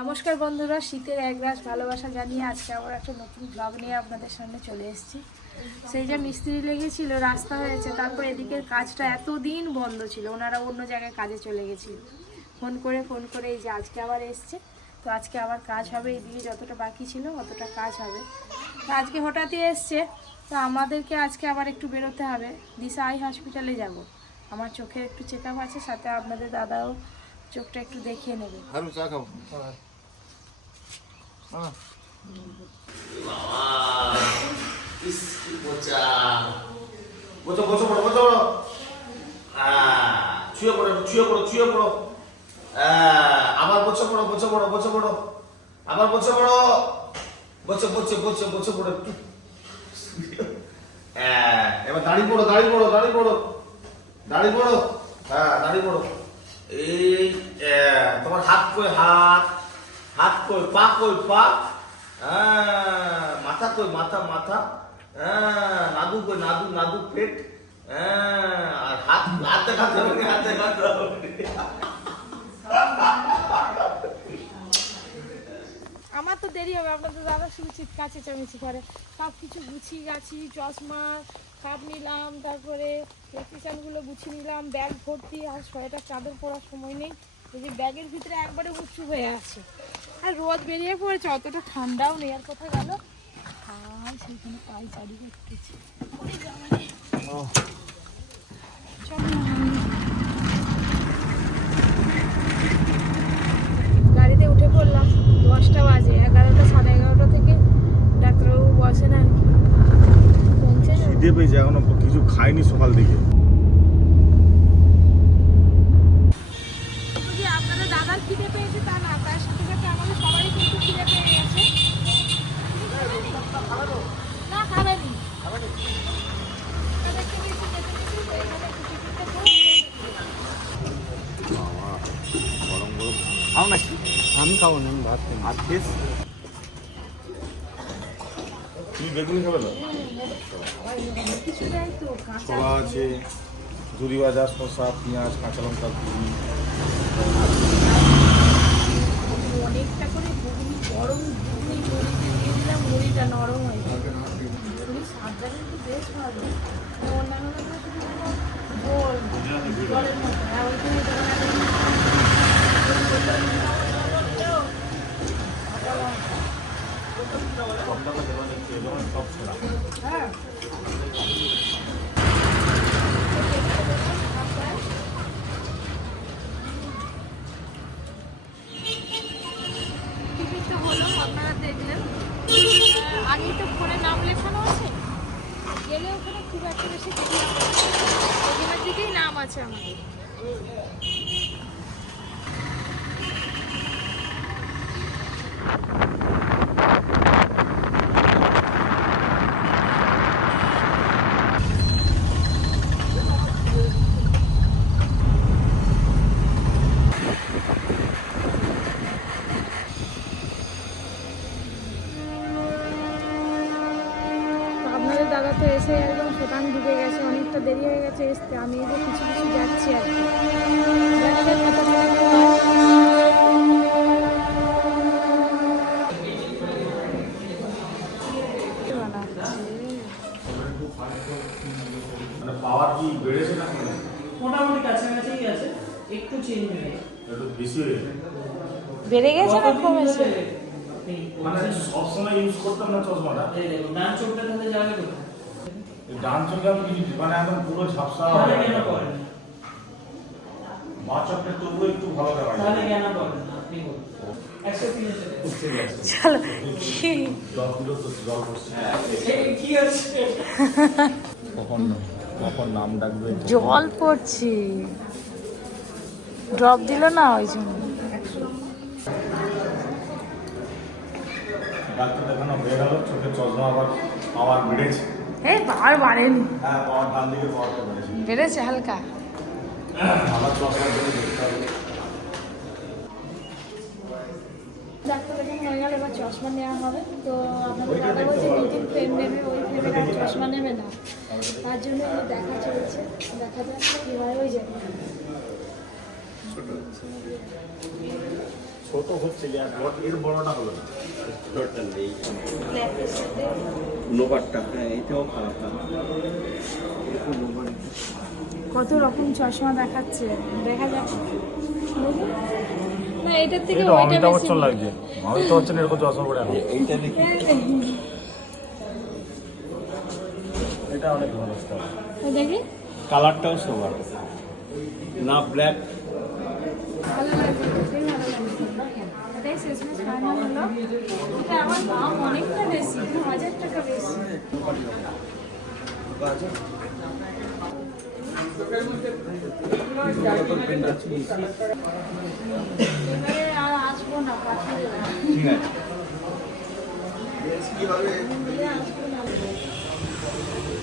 নমস্কার বন্ধুরা শীতের এক গ্রাস ভালোবাসা জানিয়ে আজকে আবার একটা নতুন ব্লগ নিয়ে আপনাদের সামনে চলে এসেছি। সেই যে মিস্ত্রি লেগেছিল রাস্তা হয়েছে তারপর এদিকের কাজটা এতদিন বন্ধ ছিল ওনারা অন্য জায়গায় কাজে চলে গেছিল। ফোন করে ফোন করে এই যে আজকে আবার এসছে। তো আজকে আবার কাজ হবে এদিকে যতটা বাকি ছিল অতটা কাজ হবে। তো আজকে হঠাৎই এসছে তো আমাদেরকে আজকে আবার একটু বেরোতে হবে। দিশা আই হসপিটালে যাব। আমার চোখের একটু চেক আপ আছে সাথে আপনাদের দাদাও চোখটা একটু দেখিয়ে নেবে হারু চা খাব হ্যাঁ ইস, কি পচা। পড়ো, পড়ো, পড়ো। আবার বসে পড়ো, বসে পড়ো, পড়ো। পড়ো। বসে পড়ো একটু। এবার পড়ো, পড়ো, পড়ো। পড়ো। হ্যাঁ, পড়ো। এই তোমার হাত হাত হাত কই পা কই পা? হ্যাঁ, মাথা কই মাথা মাথা? হ্যাঁ, নাদু কই নাদু নাদু পেট? হ্যাঁ, আর হাত হাত দেখাতে হবে হাত আমার তো দেরি হবে আপনাদের দাদা শুধু চিৎকার চেঁচামেচি করে। সব কিছু গুছিয়ে গেছি চশমা কাপ নিলাম তারপরে প্রেসক্রিপশানগুলো গুছিয়ে নিলাম ব্যাগ ভর্তি আর সোয়েটার চাদর পরার সময় নেই। এই যে ব্যাগের ভিতরে একবারে উঁচু হয়ে আছে। আর রোদ বেরিয়ে পড়েছে, অতটা ঠান্ডাও নেই, আর কোথায় গেল? আর সেইখানে পায়ে চারি করতেছি চল না। গাড়িতে উঠে পড়লাম দশটা বাজে এগারোটা সাড়ে এগারোটা থেকে ডাক্তারবাবু বসেন আর কি পৌঁছে যাব। খিদে পেয়েছে এখনও কিছু খাইনি সকাল থেকে শুধু যে আপনাদের দাদার খিদে পেয়েছে তা না তার সাথে সাথে আমাদের সবারই কিন্তু খিদে পেয়ে গেছে না খাবেনি দেখতে গেছি, দেখতে গেছি, তো এখানে টিকিটটা করে গরম গরম খাও নাকি? আমি খাব না আমি ভাত খাই। আর খেস তুমি বেগুনি খাবে না? ছোলা আছে ভাজা শসা পেঁয়াজ কাঁচা লঙ্কা ঘুগনি অনেকটা করে ঘুগনি গরম ঘুগনি মুড়িতে দিয়ে দিলাম মুড়িটা নরম হয়ে যাবে মুড়ি সাবধানে একটু বেশ ভালো অন্যান্য জলের মতো আর ওইখানে সব ছোলা হ্যাঁ টিকিটটা হলো আপনারা দেখলেন আহ, আগেই তো ফোনে নাম লেখানো আছে গেলে ওখানে খুব একটা বেশি দেখি না। প্রথমের দিকেই নাম আছে আমাদের তো আপনাদের দাদা তো এসে একদম শোকান ঢুকে গেছে অনেকটা দেরি হয়ে গেছে এসতে আমি এই যে কিছু কিছু যাচ্ছি আর কি দেখা যাক কতটা কি হয়। মানে পাওয়ার কি বেড়েছে না কমেছে? মোটামুটি কাছাকাছিই আছে একটু চেঞ্জ হয়ে গেছে একটু বেশি হয়ে গেছে বেড়ে গেছে না কমেছে? মানে সবসময় ইউজ করতাম না চশমাটা। ডান চোখটা তাহলে যাবে কোথায়? ডান চোখে আমি কিছু মানে একদম পুরো ঝাপসা হয়ে কেন গেছে। করেন? মা চোখটা তবুও একটু ভালো দেখা তাহলে কেন করেন? আপনি বলুন। চলো কি? কি কখন নাম ডাকবে জল পড়ছি। ড্রপ দিল না ওই জন্য। ডাক্তার দেখানো হয়ে গেল চোখের চশমা আবার পাওয়ার বেড়েছে। এই পাওয়ার বাড়েনি। হ্যাঁ পাওয়ার ডান দিকে পাওয়ারটা বেড়েছে। বেড়েছে হালকা। আবার চশমার জন্য দেখতে হবে। ডাক্তার দেখানো হয়ে গেল এবার চশমা নেওয়া হবে। তো আপনাদের দাদা বলছে নতুন ফ্রেম নেবে ওই ফ্রেমের আর চশমা নেবে না? তার জন্য দেখা চলছে। দেখা যাচ্ছে কী হয় ওই যাবে ছোট হচ্ছে যে এর বড়টা হলো না। ব্ল্যাকের সাথে লোবারটা হ্যাঁ এটাও খারাপ কত রকম চশমা দেখাচ্ছে? দেখা যাক। না এটার থেকে এটা ওইটা অমিতাভ বেশি বচ্চন লাগছে। অমিতাভ বচ্চন এরকম চশমা পরে এখন। এইটা দেখি এটা অনেক ভালো স্টাফ দেখি। কালারটাও সোবার। না ব্ল্যাক ভালো লাগছে। ভালো লাগছে এটাই শেষমেশ ফাইনাল হলো এটা আমার দাম অনেকটা বেশি হাজার টাকা বেশি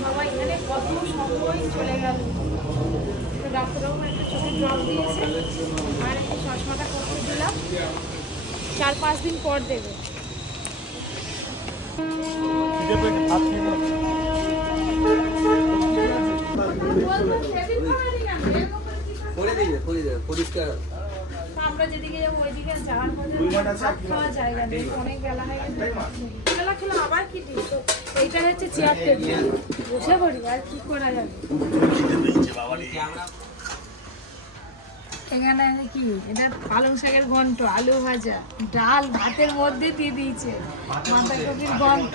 বাবা এখানে কত সময় চলে গেল ডাক্তারবাবু একটা চোখের ড্রপ দিয়েছে আর এই চশমাটা করতে দিলাম। চার পাঁচ দিন পর দেবে। আমরা যেদিকে যাব ওইদিকে যাওয়ার জায়গা নেই। অনেক বেলা হয়ে গেছে। বেলা খেলাম আবার কি এইটা হচ্ছে চেয়ার টেবিল। বসে পড়ি আর কি করা যাবে? এখানে কি? এটা পালং শাকের ঘন্ট আলু ভাজা ডাল ভাতের মধ্যে দিয়ে দিয়েছে। বাঁধাকপির ঘন্ট।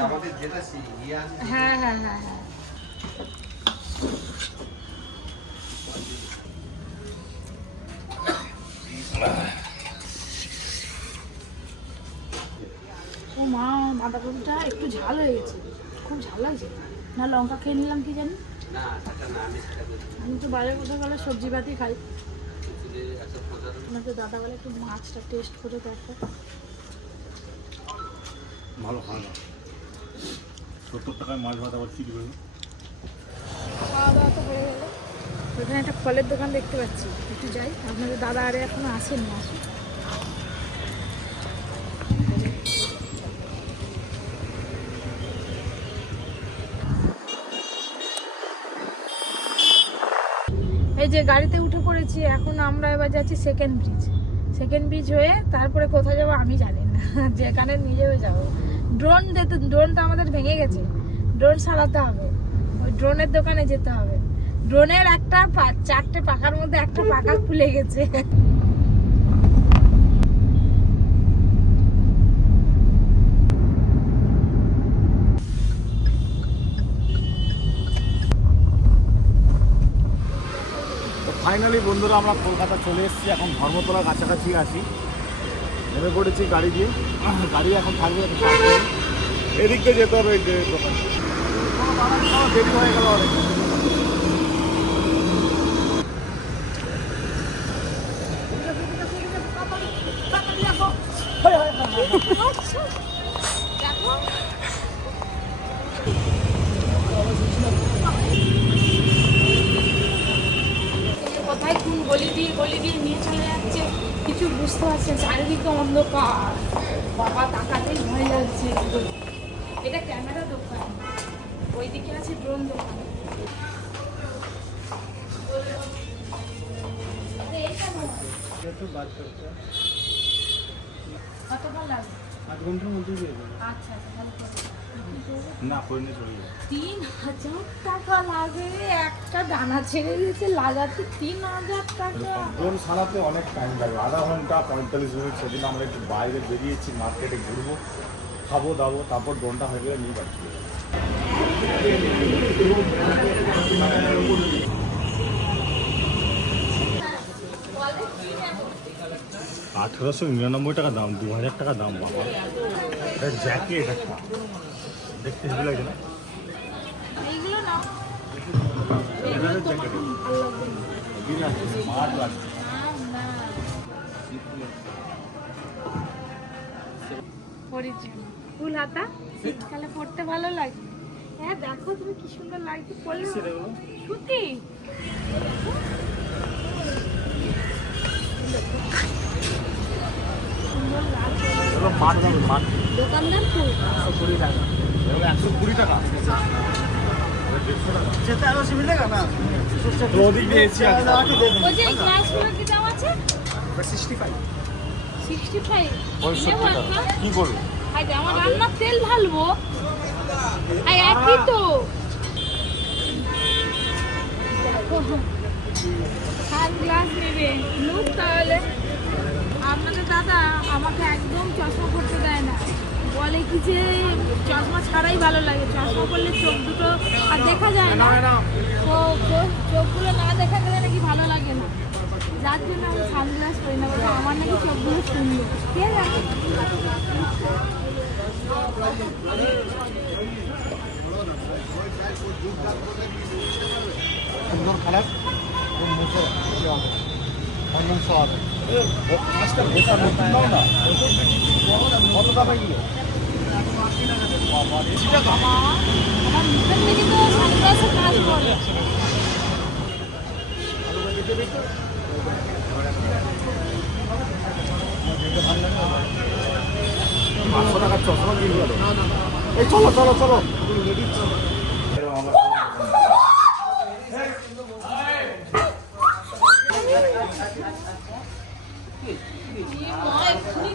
হ্যাঁ হ্যাঁ হ্যাঁ হ্যাঁ। একটু ঝাল হয়ে গেছে। খুব ঝাল লাগছে। না লঙ্কা খেয়ে নিলাম কি জানি? আমি তো বাইরে কোথাও গেলে সবজি পাতি খাই। আমাকে দাদা বলে একটু মাছটা টেস্ট করে দেখো। ভালো খাওয়া না সত্তর টাকায় মাছ ভাত আবার কি দিবে? খাওয়া দাওয়া তো হয়ে গেলো। ওখানে একটা ফলের দোকান দেখতে পাচ্ছি। একটু যাই। আপনাদের দাদা আরে এখনও আসেনি আসুন যে গাড়িতে উঠে পড়েছি, এখন আমরা এবার যাচ্ছি সেকেন্ড ব্রিজ সেকেন্ড ব্রিজ হয়ে তারপরে কোথায় যাব আমি জানি না। যেখানে নিজেও যাব। ড্রোন যেতে ড্রোনটা আমাদের ভেঙে গেছে। ড্রোন সারাতে হবে। ওই ড্রোনের দোকানে যেতে হবে। ড্রোনের একটা চারটে পাখার মধ্যে একটা পাখা খুলে গেছে। ফাইনালি বন্ধুরা আমরা কলকাতা চলে এসেছি, এখন ধর্মতলা কাছাকাছি আছি। নেমে পড়েছি গাড়ি দিয়ে। গাড়ি এখন থাকবে এদিক দিয়ে যেতে হবে দেরি হয়ে গেল অনেক। অন্ধকার। বাবা তাকাতেই ভয় লাগছে। এটা ক্যামেরা দোকান। ওইদিকে আছে ড্রোন দোকান। কতটা লাগবে আধ ঘণ্টার মধ্যে দেবে আচ্ছা আচ্ছা ভালো। না নিয়ে চলে যাবে তিন হাজার টাকা লাগে। একটা দানা ছেড়ে দিয়েছে লাগাতে তিন হাজার টাকা। ড্রোন সারাতে অনেক টাইম লাগবে আধা ঘণ্টা পঁয়তাল্লিশ মিনিট সেদিন আমরা একটু বাইরে বেরিয়েছি মার্কেটে ঘুরবো খাব দাবো তারপর ড্রোনটা হয়ে গেলে নিয়ে যাচ্ছি আঠেরোশো নিরানব্বই টাকা দাম দু হাজার টাকা দাম বাবা। জ্যাকেট একটা দেখতে হেভি লাগছে না? এইগুলো না। এইগুলো তোমার ভালো লাগবে না। হেভি স্মার্ট লাগছে না, না। পরেছি আমি। ফুল হাতা? শীতকালে পড়তে ভালো লাগে। হ্যাঁ দেখো তুমি কি সুন্দর লাগছে সুতি। দোকানদার ফুল? এগুলো একশো কুড়ি টাকা। যেতে আরও সুবিধা না? তো দিয়েছি ওই যে গ্লাসগুলো কি দাম আছে? সিক্সটি ফাইভ সিক্সটি ফাইভ পঁয়ষট্টি টাকা। কি করবে আমার রান্নার তেল ঢালবো। আর একই তো। সানগ্লাস নেবে। তাহলে। আপনাদের দাদা আমাকে একদম চশমা করতে দেয়। বলে কি যে চশমা ছাড়াই ভালো লাগে। চশমা পরলে চোখ দুটো আর দেখা যায় না। তো চোখ- চোখগুলো না দেখা গেলে নাকি ভালো লাগে না। যার জন্য আমি সানগ্লাস পরি না বলে আমার নাকি চোখগুলো সুন্দর। কে জানে? সুন্দর অন্য না। কত কিলো বাবা, বেশি টাকা আমার মুখের থেকে তো সানগ্লাসের কাজ করে পাঁচশো টাকার চশমা কিনে গেল এই চলো চলো চলো মা এক্ষুনি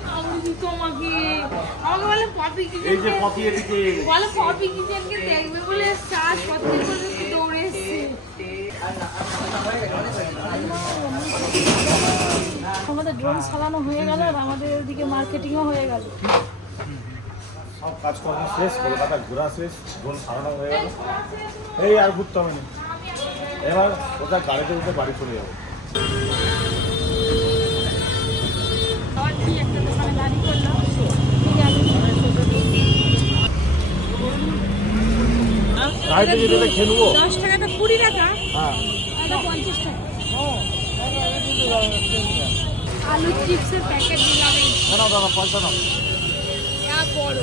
দিত আমাকে বলে পপি এই যে কিচেন কপি এদিকে বলে পপি কিচেনকে দেখবে বলে পর্যন্ত দৌড়ে এসছে। আমাদের ড্রোন চালানো হয়ে গেল আর আমাদের ওদিকে মার্কেটিংও হয়ে গেল। সব কাজকর্ম শেষ কলকাতা ঘোরা শেষ সারানো হয়ে গেল। এই আর ঘুরতে হবে না। এবার ওটা গাড়িতে উঠে বাড়ি চলে যাব। দশ টাকাটা কুড়ি টাকা। হ্যাঁ। পঞ্চাশ টাকা। আলু চিপসের প্যাকেট দিলাম দাদা পয়সা নাও। বড়।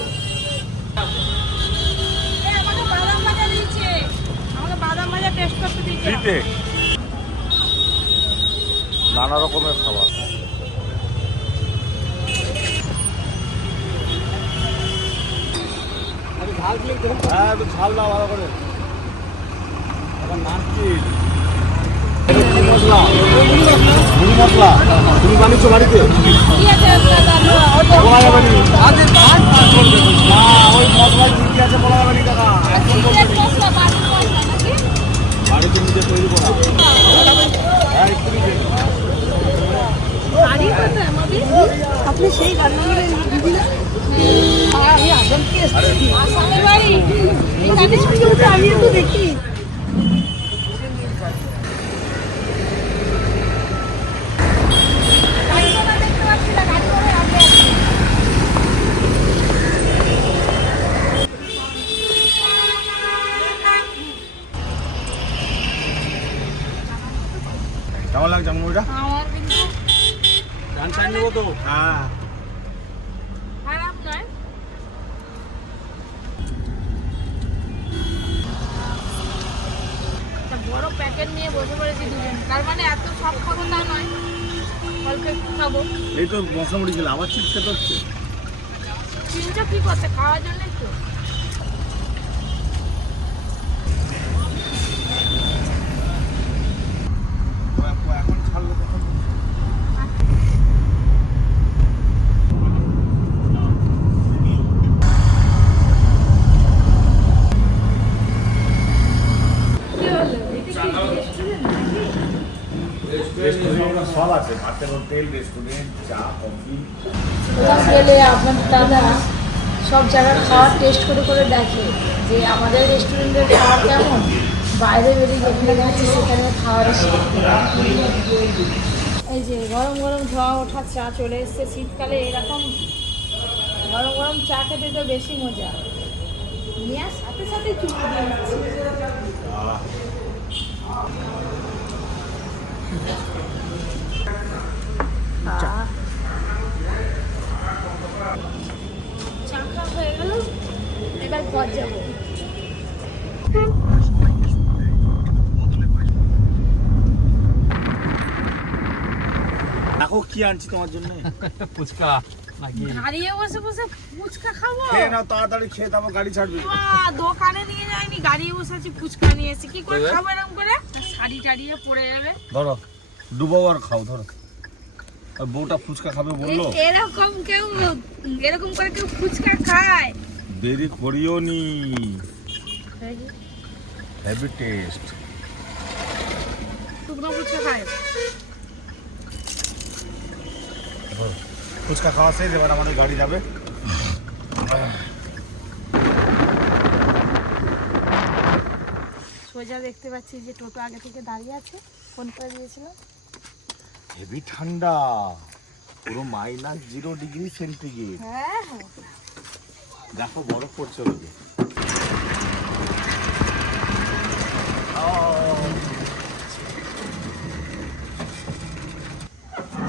আমাকে বাদাম ভাজা আমাকে বাদাম ভাজা টেস্ট করতে দিচ্ছে নানা রকমের খাবার। হ্যাঁ একটু ঝাল দাও ভালো করে মশলা মশলা কি দাদা নি না ওই মশলায় কি কি আছে বলা যাবে নি। মশলা মশলা নাকি বাড়িতে আপনি সেই দিদি না আসামের বাড়ি এই গাড়ি শুনতে উঠে আমি তো দেখি গাড়ি ঘোড়া দেখতে পাচ্ছি না, গাড়ি ঘোড়া রাখে আছে। কেমন লাগছে মুভিটা আমার কিন্তু গান চাই নেব তো হ্যাঁ খারাপ নয় একটা নিয়ে বসে পড়েছি দুজন। তার মানে এত সব খাব তা নয়। অল্প একটু খাব। এই তো মশলা মুড়ি খেলে। আবার চিপস খেতে হচ্ছে? চিনছো কি করছে? খাওয়ার জন্য একটু এখন ছাড়লে তখন কি হলো এটা কি রেস্টুরেন্ট নাকি রেস্টুরেন্ট সব আছে, ভাতের হোটেল রেস্টুরেন্ট চা কফি গেলে আপনার দাদা সব জায়গার খাবার টেস্ট করে করে দেখে যে আমাদের রেস্টুরেন্টের খাবার কেমন। বাইরে বেরিয়ে যেখানে যাচ্ছি সেখানে খাওয়ার এই যে গরম গরম ধোয়া ওঠা চা চলে এসছে। শীতকালে এরকম গরম গরম চা খেতে তো বেশি মজা। নেওয়ার সাথে সাথে চুমু দিয়ে দিচ্ছি আহ। চা খাওয়া হয়ে গেল এবার পর যাব দেখো কি আনছি তোমার জন্য? ফুচকা দাঁড়িয়ে বসে বসে ফুচকা খাব? খেয়ে নাও তাড়াতাড়ি খেয়ে তারপর গাড়ি ছাড়বে। দোকানে নিয়ে যায়নি গাড়ি বসে আছি ফুচকা নিয়ে এসে কি করে খাব এরকম করে? শাড়ি টাড়িয়ে পড়ে যাবে। ধরো ডুবো আর খাও ধরো। আর বউটা ফুচকা খাবে বলল। এরকম কেউ এরকম করে কেউ ফুচকা খায়? দেরি করিও নি। টেস্ট শুকনো ফুচকা খায়? ফুচকা খাওয়া শেষ এবার আমাদের গাড়ি যাবে। সোজা দেখতে পাচ্ছি যে টোটো আগে থেকে দাঁড়িয়ে আছে ফোন করে দিয়েছিলাম হেভি ঠান্ডা পুরো মাইনাস জিরো ডিগ্রি সেন্টিগ্রেড দেখো বরফ পড়ছে ওদিকে।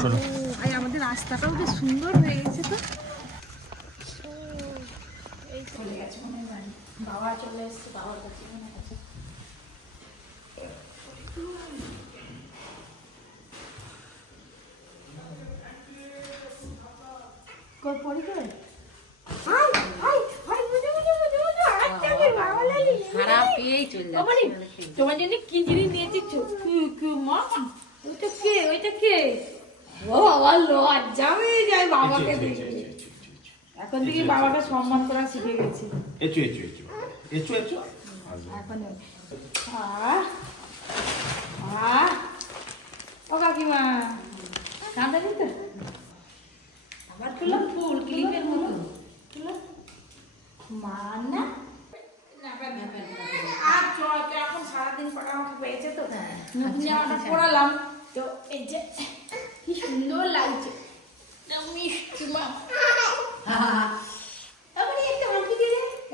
চলো। রাস্তাটাও বেশ সুন্দর হয়ে গেছে তো। চলে গেছে বাড়ি। বাবা চলে এসছে বাবার কাছে তোমার জন্য কি জিনিস নিয়েছি কি কি মা ওইটা কে? ওইটা কে? ও বাবা লজ্জা হয়ে যায় বাবাকে দেখে এখন থেকে বাবাকে সম্মান করা শিখে গেছি। এচু এচু এচু। এচু এচু। এখন আহ আহ ও কাকিমা কাঁদানি তো? আবার তুলো ফুল ক্লিপের মতো। মা না আর এখন সারাদিন পরে আমাকে পেয়েছে তো? নতুন জামাটা পরালাম তো এই যে কি সুন্দর লাগছে। মিষ্টি মা।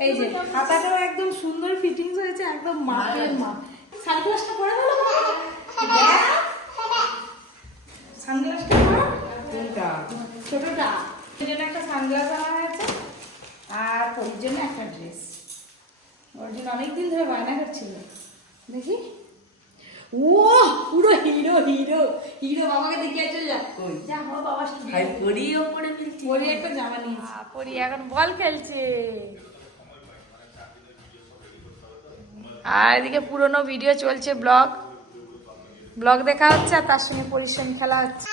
এই যে হাতাটাও একদম সুন্দর ফিটিংস হয়েছে একদম মাপের মাপ। সানগ্লাসটা পরে গেল সানগ্লাসটা পরো? ছোটটা। জন্য একটা সানগ্লাস আনা হয়েছে আর ওর জন্য একটা ড্রেস ওর জন্য অনেকদিন ধরে বায়না করছিল। দেখি। ও হিরো হিরো হিরো বাবাকে দেখিয়ে চলে যা। কই? যা হো বাবা ভাই পরি ওপরে মিলছি পরি একটা জামা নিয়েছি। পরি এখন বল খেলছে। আর এদিকে পুরনো ভিডিও চলছে ব্লগ। ব্লগ দেখা হচ্ছে আর তার সঙ্গে পরিশ্রম খেলা হচ্ছে।